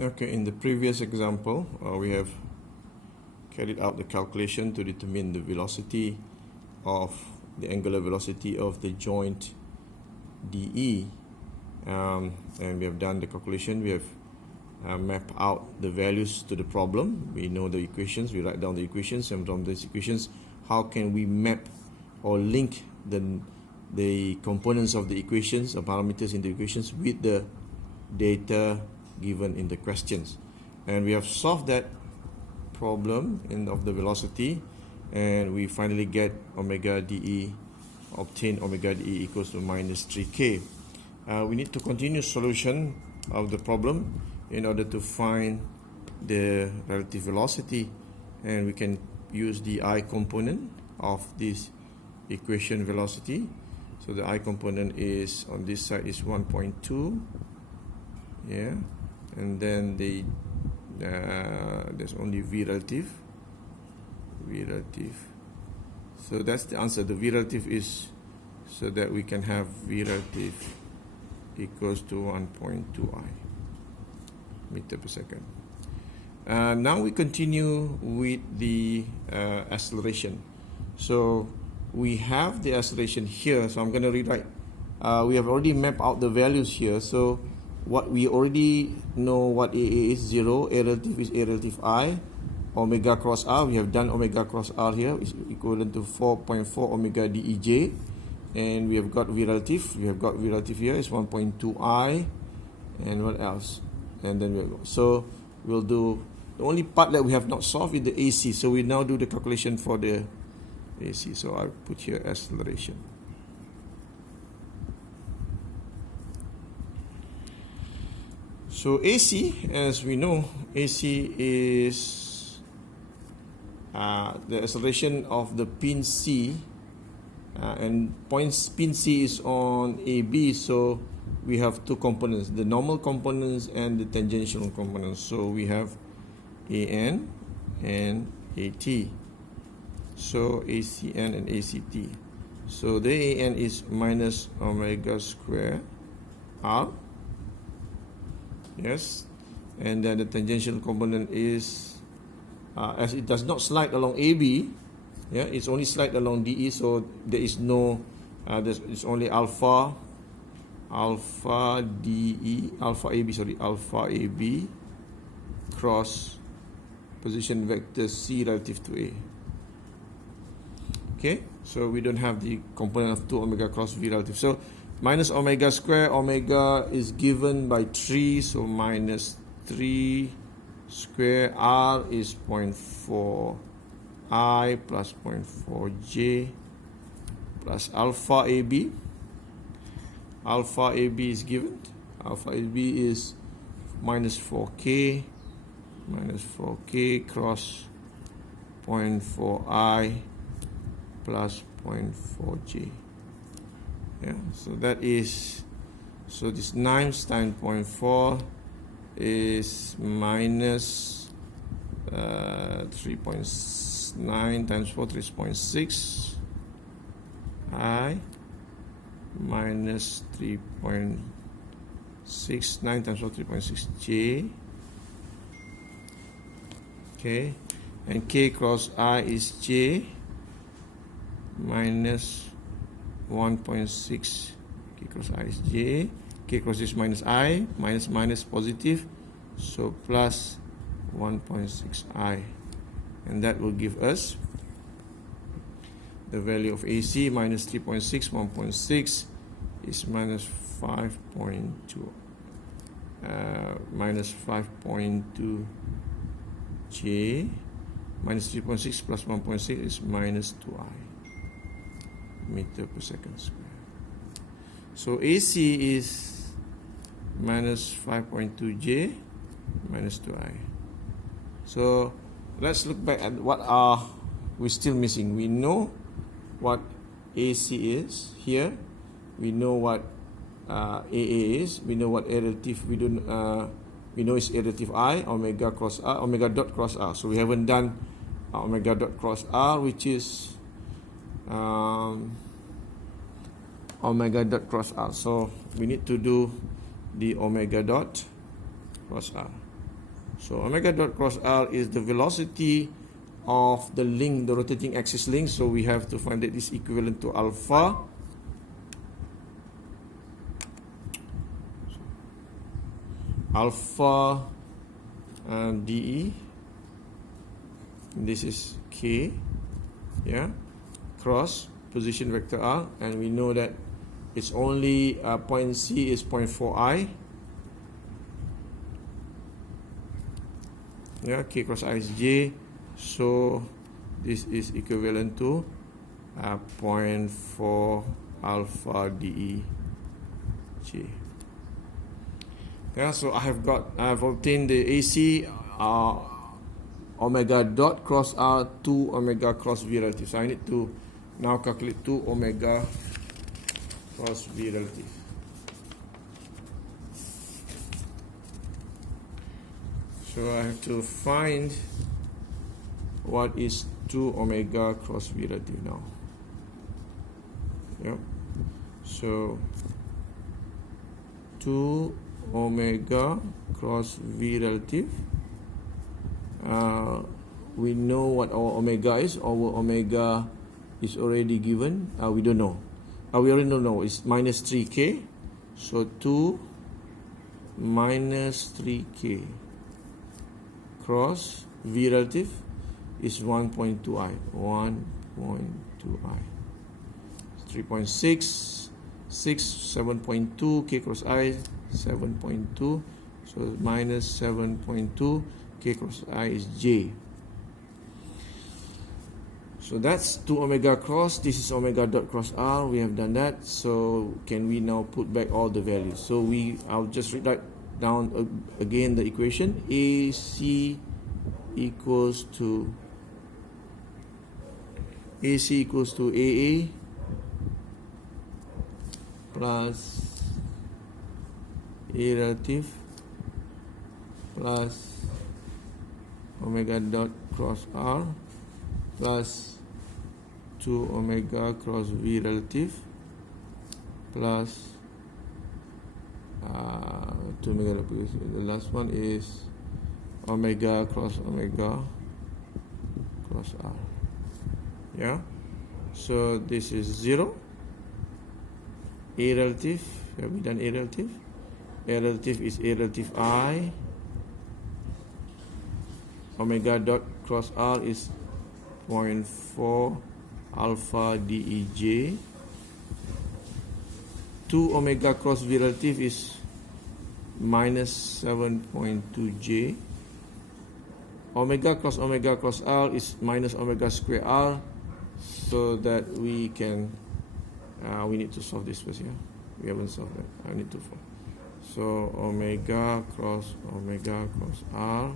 Okay, in the previous example, we have carried out the calculation to determine the velocity of the angular velocity of the joint DE, and we have done the calculation. We have mapped out the values to the problem. We know the equations, we write down the equations, and from these equations, how can we map or link the components of the equations or parameters in the equations with the data given in the questions. And we have solved that problem of the velocity, and we finally get omega dE, obtain omega dE equals to minus 3k. We need to continue solution of the problem in order to find the relative velocity, and we can use the I component of this equation velocity. So the I component is on this side is 1.2, yeah, and then there's only V relative. So that's the answer. The V relative is so that we can have V relative equals to 1.2I meter per second. Now we continue with the acceleration. So we have the acceleration here, so I'm going to rewrite. We have already mapped out the values here. So what we already know what AA is 0, A relative is A relative I, omega cross R, we have done omega cross R here, is equivalent to 4.4 omega dEj, and we have got V relative. We have got V relative here is 1.2I, and what else? And then we'll do the only part that we have not solved is the AC. So we now do the calculation for the AC. So I'll put here acceleration. So AC, as we know, AC is the acceleration of the pin C, and pin C is on AB, so we have two components, the normal components and the tangential components. So we have AN and AT. So ACN and ACT. So the AN is minus omega square R. Yes, and then the tangential component is as it does not slide along AB, yeah, it's only slide along DE, so there is no it's only alpha AB cross position vector C relative to A. Okay, so we don't have the component of 2 omega cross V relative. So minus omega square, omega is given by 3, so minus 3 square, R is 0.4 I plus 0.4 J plus alpha AB. Alpha AB is given. Alpha AB is minus 4K cross 0.4 I plus 0.4 J. Yeah, so that is, so this 9 times 0.4 is minus 3.9 times 4, 3.6 I minus 3.6, 9 times 4, 3.6 J. Okay, and K cross I is J minus 1.6, K cross I is J, K cross is minus I, minus positive, so plus 1.6 I, and that will give us the value of AC minus 3.6, 1.6 is minus 5.2, minus 5.2 J, minus 3.6 plus 1.6 is minus 2I meter per second square. So AC is minus 5.2 J minus 2I. So let's look back at what are we still missing. We know what AC is here. We know what AA is. We know what A relative. We know it's A relative I, omega cross R, omega dot cross R. So we haven't done omega dot cross R, which is omega dot cross R. So we need to do the omega dot cross R. So omega dot cross r is the velocity of the link, the rotating axis link. So we have to find that this is equivalent to alpha dE. This is k, yeah, cross position vector r, and we know that it's only point C is 0.4 I. Yeah, k cross I is j, so this is equivalent to 0.4 alpha dE j. Yeah, so I have obtained the AC omega dot cross r 2 omega cross V relative. So I need to now calculate 2 omega cross V relative. So I have to find what is 2 omega cross V relative now. Yep. So 2 omega cross V relative. We know what our omega is. Our omega is already given. We don't know. We already don't know. It's minus 3k. So 2 minus 3k cross V relative is 1.2 I. 1.2 I. 3.6, 7.2 k cross I, 7.2. So minus 7.2 k cross I is j. So that's 2 omega cross. This is omega dot cross r. We have done that. So can we now put back all the values? So I'll just write down again the equation. AC equals to AA plus A relative plus omega dot cross r plus 2 omega cross V relative plus 2 omega. The last one is omega cross r. Yeah, so this is 0. A relative, have we done A relative? A relative is A relative I. Omega dot cross r is 0.4 alpha dEj. 2 omega cross V relative is minus 7.2j. Omega cross r is minus omega square r. So that we can, we need to solve this first, yeah? We haven't solved that. I need to solve. So omega cross r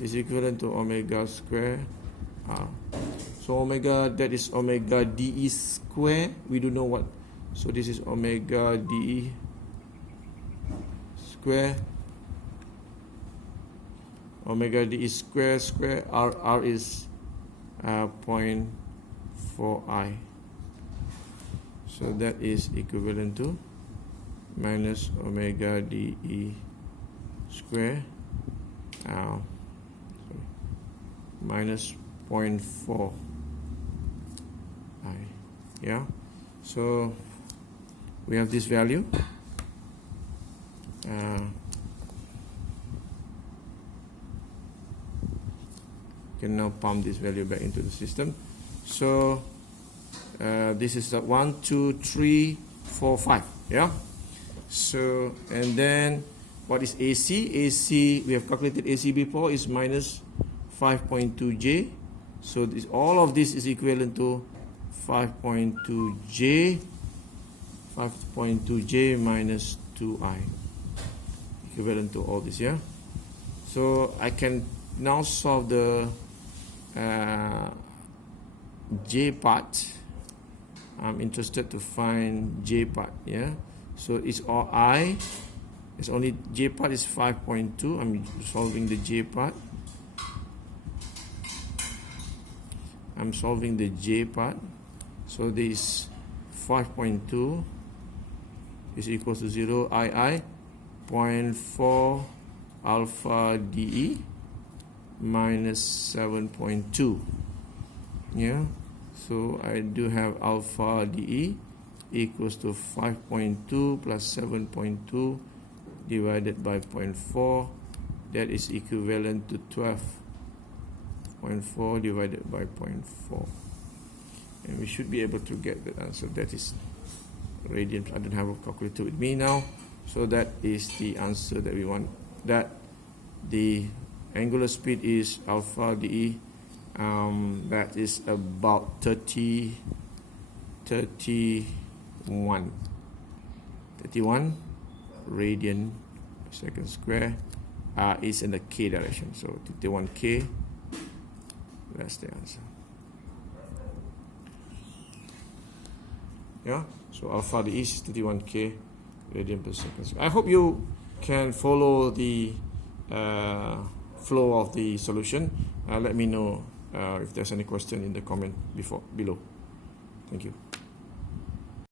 is equivalent to omega square r. So omega, that is omega dE square. We don't know what. So this is omega dE square. Omega dE square r is 0.4 I. So that is equivalent to minus omega dE square minus 0.4 I. Yeah, so we have this value. Can now pump this value back into the system. So this is 1, 2, 3, 4, 5. Yeah. So and then what is AC? AC, we have calculated AC before, is minus 5.2j. So this, all of this is equivalent to 5.2j minus 2i, equivalent to all this. Yeah. So I can now solve the j part. I'm interested to find j part. Yeah, so it's all I. It's only j part is 5.2. I'm solving the j part. I'm solving the j part. So this 5.2 is equals to 0. I 0.4 alpha dE minus 7.2. Yeah, so I do have alpha dE equals to 5.2 plus 7.2 divided by 0.4. That is equivalent to 12.4 divided by 0.4. And we should be able to get the answer. That is radians. I don't have a calculator with me now. So that is the answer that we want. That the angular speed is alpha dE. That is about 31 radian per second square. Is in the k direction. So 31 k. That's the answer. Yeah. So alpha dE is 31k radian per second. I hope you can follow the flow of the solution. Let me know if there's any question in the comment below. Thank you.